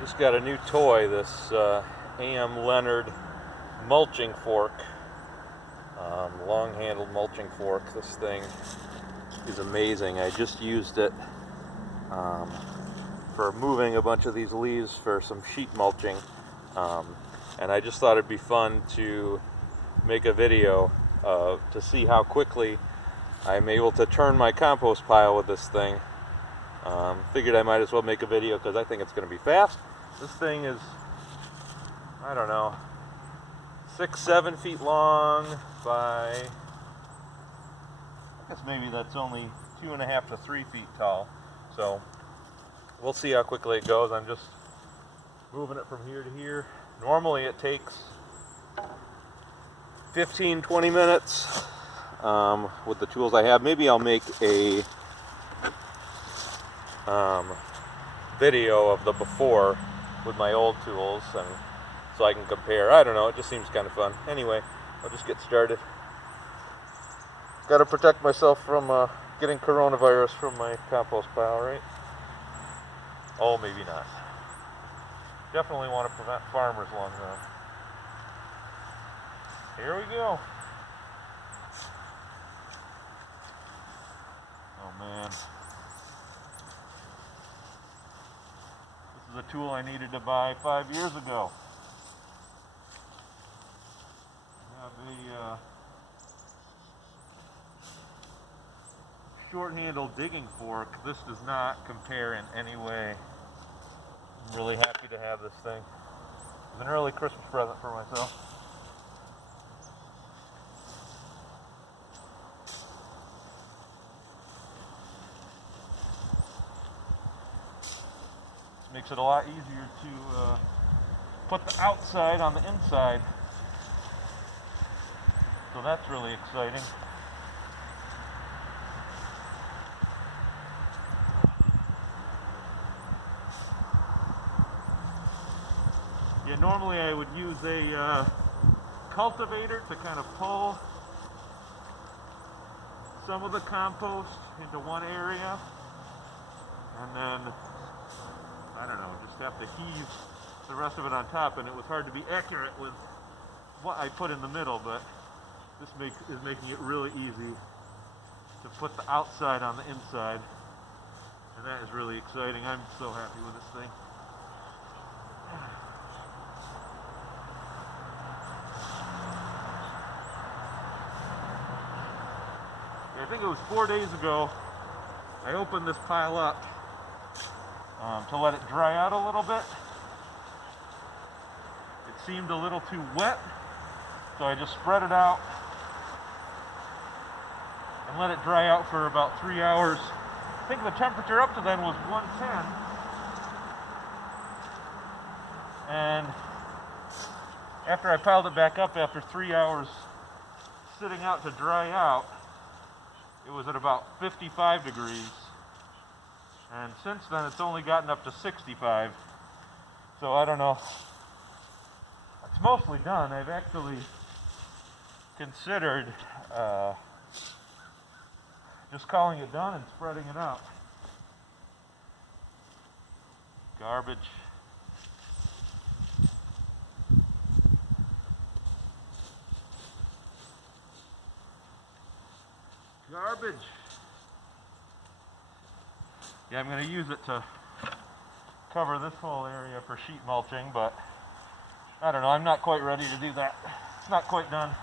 Just got a new toy, this Leonard mulching fork, long-handled mulching fork. This thing is amazing. I just used it for moving a bunch of these leaves for some sheet mulching, and I just thought it'd be fun to make a video to see how quickly I'm able to turn my compost pile with this thing. Figured I might as well make a video because I think it's going to be fast. This thing is, I don't know, 6-7 feet long by, I guess maybe that's only 2.5 to 3 feet tall. So we'll see how quickly it goes. I'm just moving it from here to here. Normally it takes 15-20 minutes with the tools I have. Maybe I'll make a video of the before with my old tools, and so I can compare. I don't know, it just seems kind of fun. Anyway, I'll just get started. Got to protect myself from getting coronavirus from my compost pile, right? Oh, maybe not. Definitely want to prevent farmers long run. Here we go. Oh man. This is a tool I needed to buy 5 years ago. I have a short-handled digging fork. This does not compare in any way. I'm really happy to have this thing. It's an early Christmas present for myself. This makes it a lot easier to put the outside on the inside. So that's really exciting. Yeah, normally I would use a cultivator to kind of pull some of the compost into one area, and then, I don't know, just have to heave the rest of it on top, and it was hard to be accurate with what I put in the middle, but this is making it really easy to put the outside on the inside, and that is really exciting. I'm so happy with this thing. I think it was 4 days ago, I opened this pile up to let it dry out a little bit. It seemed a little too wet, so I just spread it out and let it dry out for about 3 hours. I think the temperature up to then was 110. And after I piled it back up after 3 hours sitting out to dry out, it was at about 55 degrees. And since then it's only gotten up to 65. So I don't know. It's mostly done. I've actually considered just calling it done and spreading it out. Garbage. Garbage. Yeah, I'm going to use it to cover this whole area for sheet mulching, but I don't know, I'm not quite ready to do that. It's not quite done.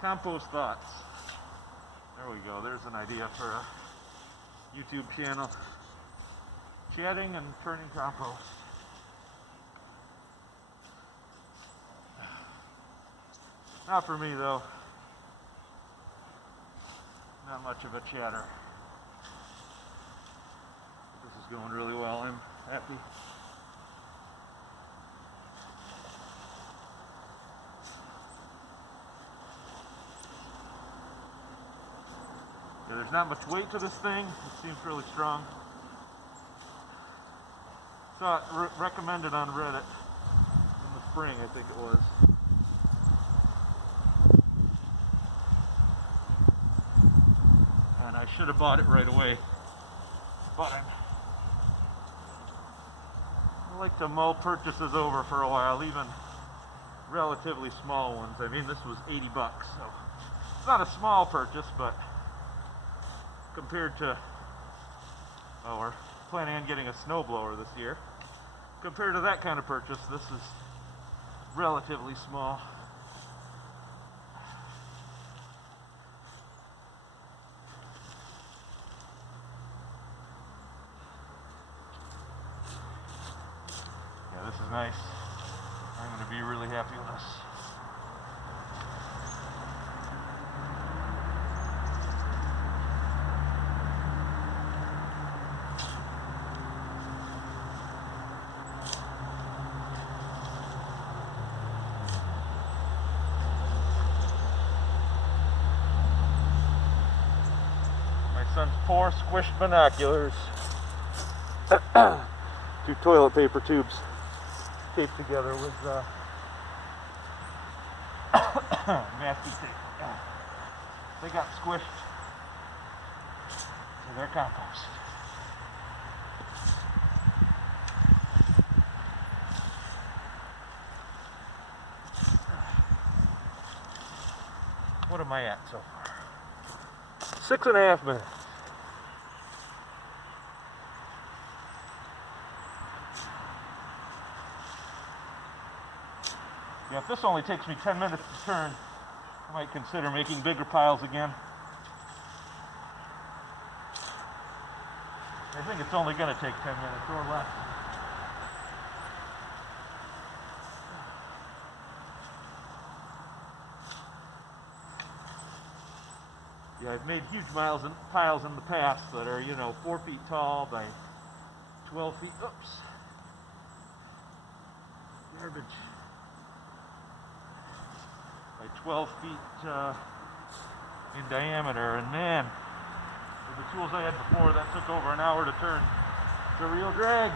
Compost thoughts. There we go, there's an idea for a YouTube channel. Chatting and turning compost. Not for me though. Not much of a chatter. This is going really well. I'm happy. Yeah, there's not much weight to this thing. It seems really strong. Saw it recommended on Reddit in the spring, I think it was. should have bought it right away, but I like to mull purchases over for a while, even relatively small ones. I mean, this was 80 bucks, so it's not a small purchase, but compared to, well, we're planning on getting a snowblower this year. Compared to that kind of purchase, this is relatively small. Yeah, this is nice. I'm going to be really happy with this. Son's poor squished binoculars. 2 toilet paper tubes taped together with masking tape. They got squished to their compost. What am I at so far? 6.5 minutes. Yeah, if this only takes me 10 minutes to turn, I might consider making bigger piles again. I think it's only going to take 10 minutes or less. Yeah, I've made huge piles in the past that are, 4 feet tall by 12 feet. Oops. Garbage. By 12 feet in diameter, and man, with the tools I had before, that took over an hour to turn. It's a real drag.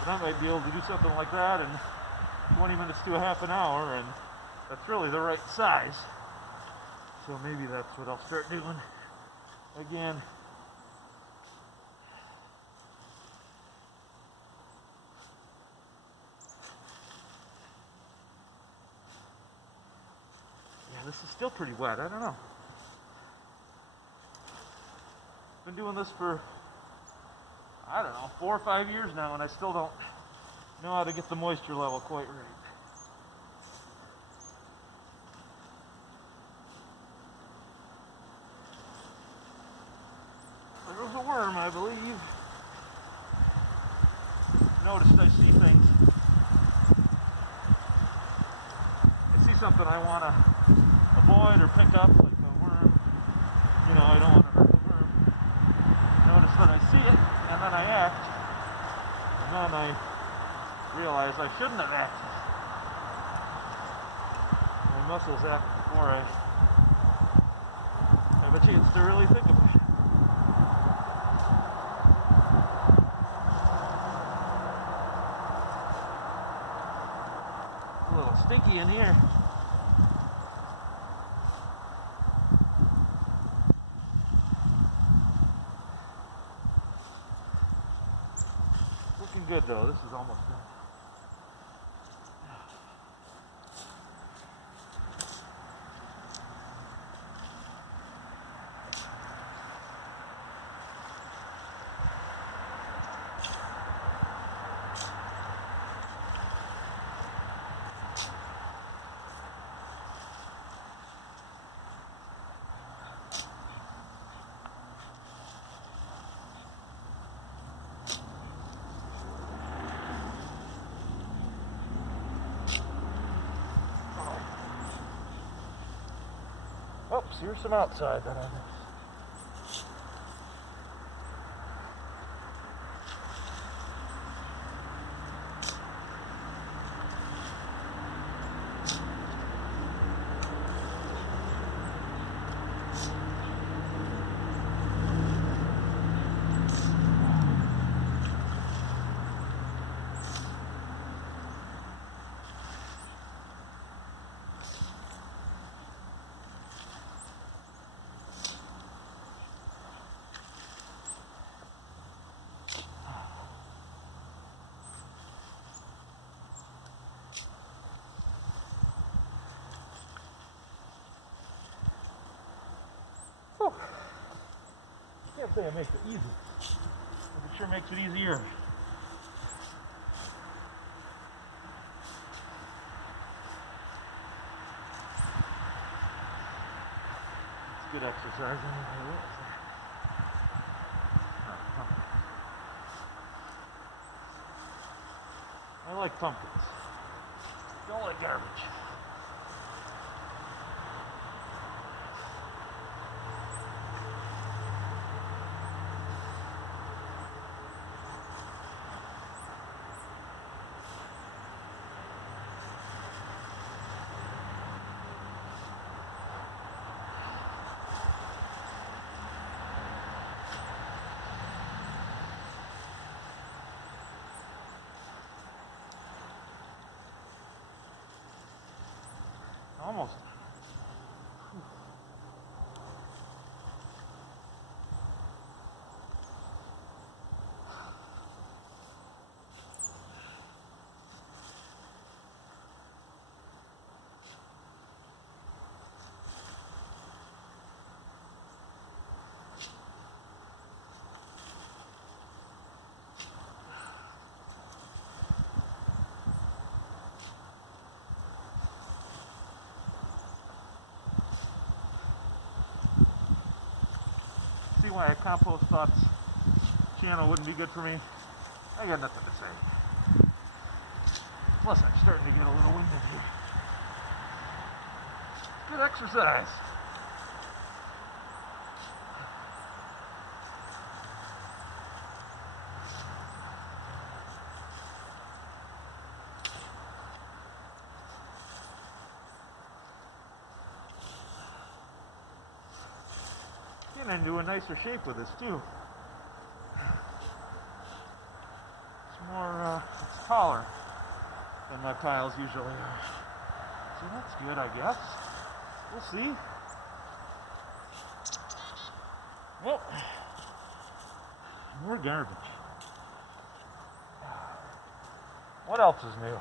But I might be able to do something like that in 20 minutes to a half an hour, and that's really the right size. So maybe that's what I'll start doing again. This is still pretty wet. I don't know. Been doing this for, 4 or 5 years now, and I still don't know how to get the moisture level quite right. There was a worm, I believe. Noticed I see things. I see something I want to avoid or pick up, like a worm. I don't want to hurt the worm. Notice that I see it, and then I act, and then I realize I shouldn't have acted. My muscles act before I have a chance to really think about it. It's a little stinky in here. Good though, this is almost done. Oops, here's some outside that I missed. can't say it makes it easy, but it sure makes it easier. It's good exercise. I like pumpkins. Don't like garbage. Almost. See why a compost thoughts channel wouldn't be good for me? I got nothing to say. Plus, I'm starting to get a little winded here. Good exercise. And I'm into a nicer shape with this too. It's more, it's taller than my piles usually are. So that's good, I guess. We'll see. Well, more garbage. What else is new?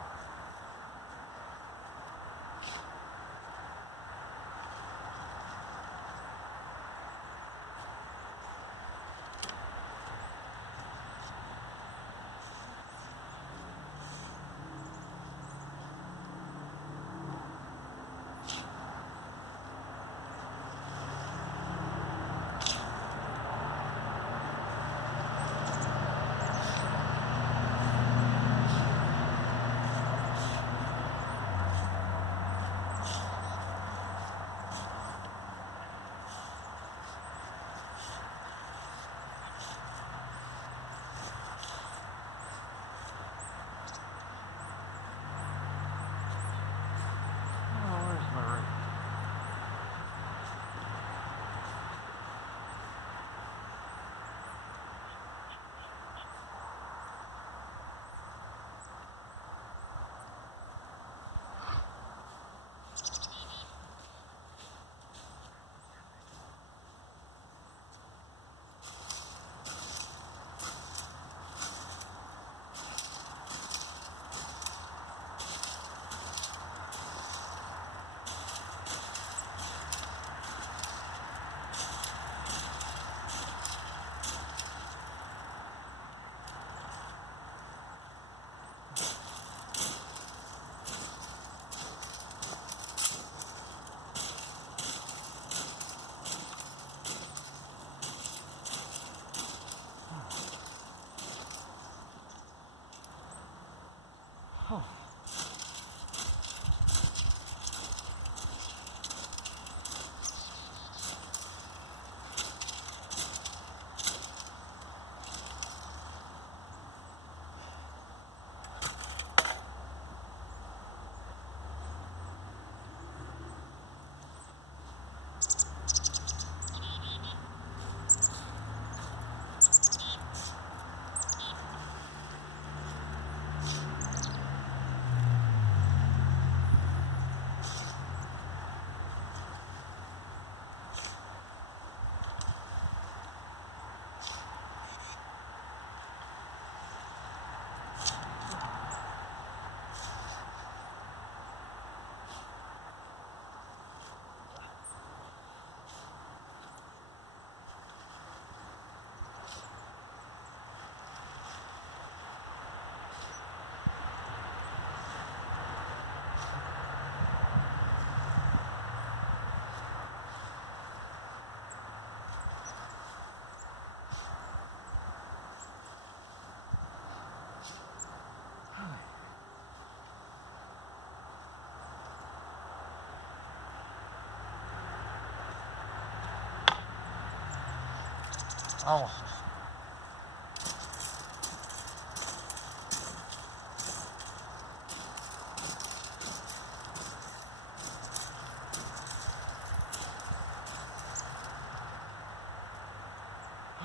Almost.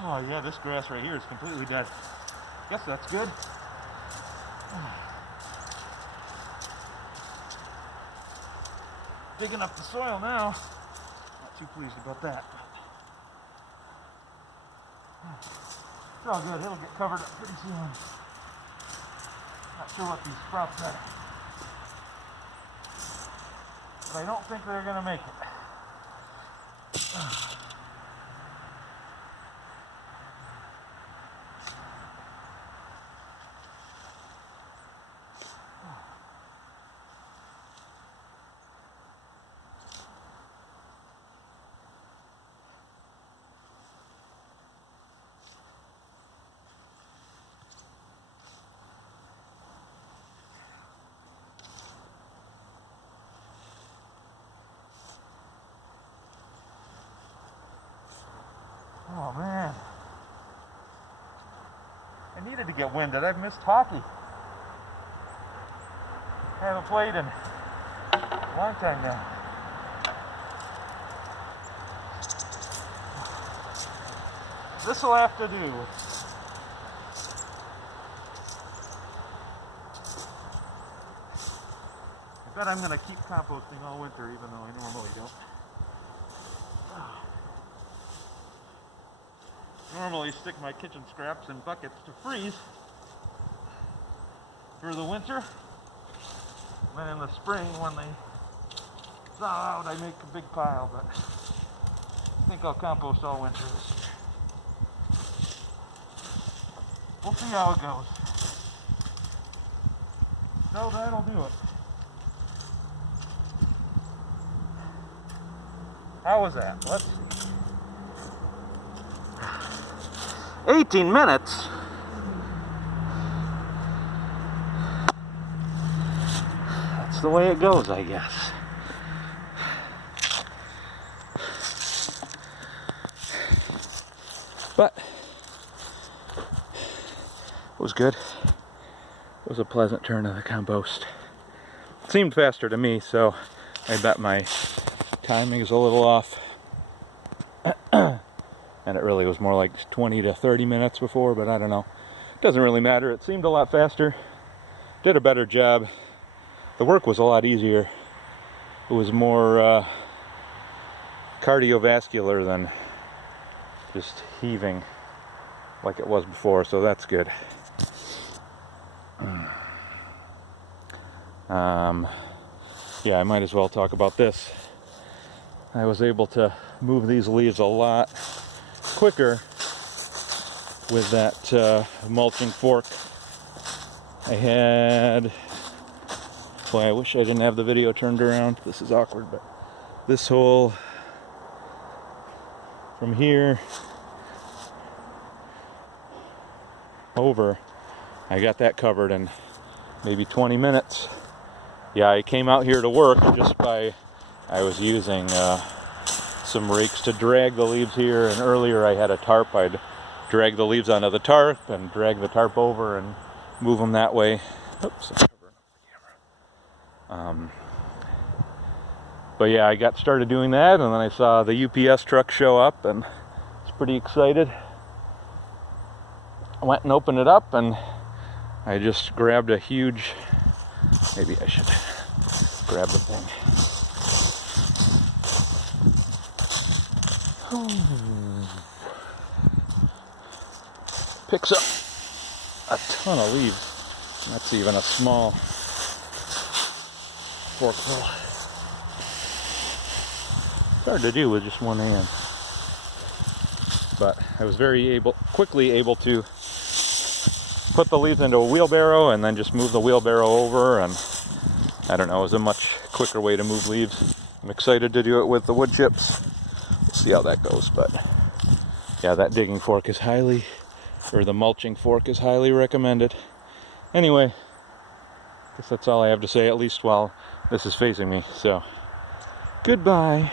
Oh yeah, this grass right here is completely dead. Guess that's good. Digging up the soil now. Not too pleased about that. It's all good. It'll get covered up pretty soon. Not sure what these sprouts are, but I don't think they're gonna make it. Oh man, I needed to get winded. I've missed hockey. I haven't played in a long time now. This'll have to do. I bet I'm going to keep composting all winter, even though I normally don't. Normally stick my kitchen scraps in buckets to freeze for the winter. Then in the spring, when they thaw out, I make a big pile, but I think I'll compost all winter this year. We'll see how it goes. So that'll do it. How was that? Let's see. 18 minutes? That's the way it goes, I guess. But it was good. It was a pleasant turn of the compost. It seemed faster to me, so I bet my timing is a little off. And it really was more like 20 to 30 minutes before, but I don't know. It doesn't really matter. It seemed a lot faster. Did a better job. The work was a lot easier. It was more cardiovascular than just heaving like it was before, so that's good. Yeah, I might as well talk about this. I was able to move these leaves a lot quicker with that mulching fork. I had, boy, I wish I didn't have the video turned around. This is awkward, but this hole from here over, I got that covered in maybe 20 minutes. Yeah, I came out here to work just by, I was using some rakes to drag the leaves here, and earlier I had a tarp. I'd drag the leaves onto the tarp and drag the tarp over and move them that way. Oops, I'm covering up the camera. But yeah, I got started doing that, and then I saw the UPS truck show up, and I was pretty excited. I went and opened it up, and I just grabbed a huge, maybe I should grab the thing. Picks up a ton of leaves. That's even a small forkful. It's hard to do with just one hand. But I was quickly able to put the leaves into a wheelbarrow and then just move the wheelbarrow over, and I don't know, it was a much quicker way to move leaves. I'm excited to do it with the wood chips. We'll see how that goes, but yeah, that digging fork is the mulching fork is highly recommended. Anyway, I guess that's all I have to say, at least while this is facing me, so goodbye.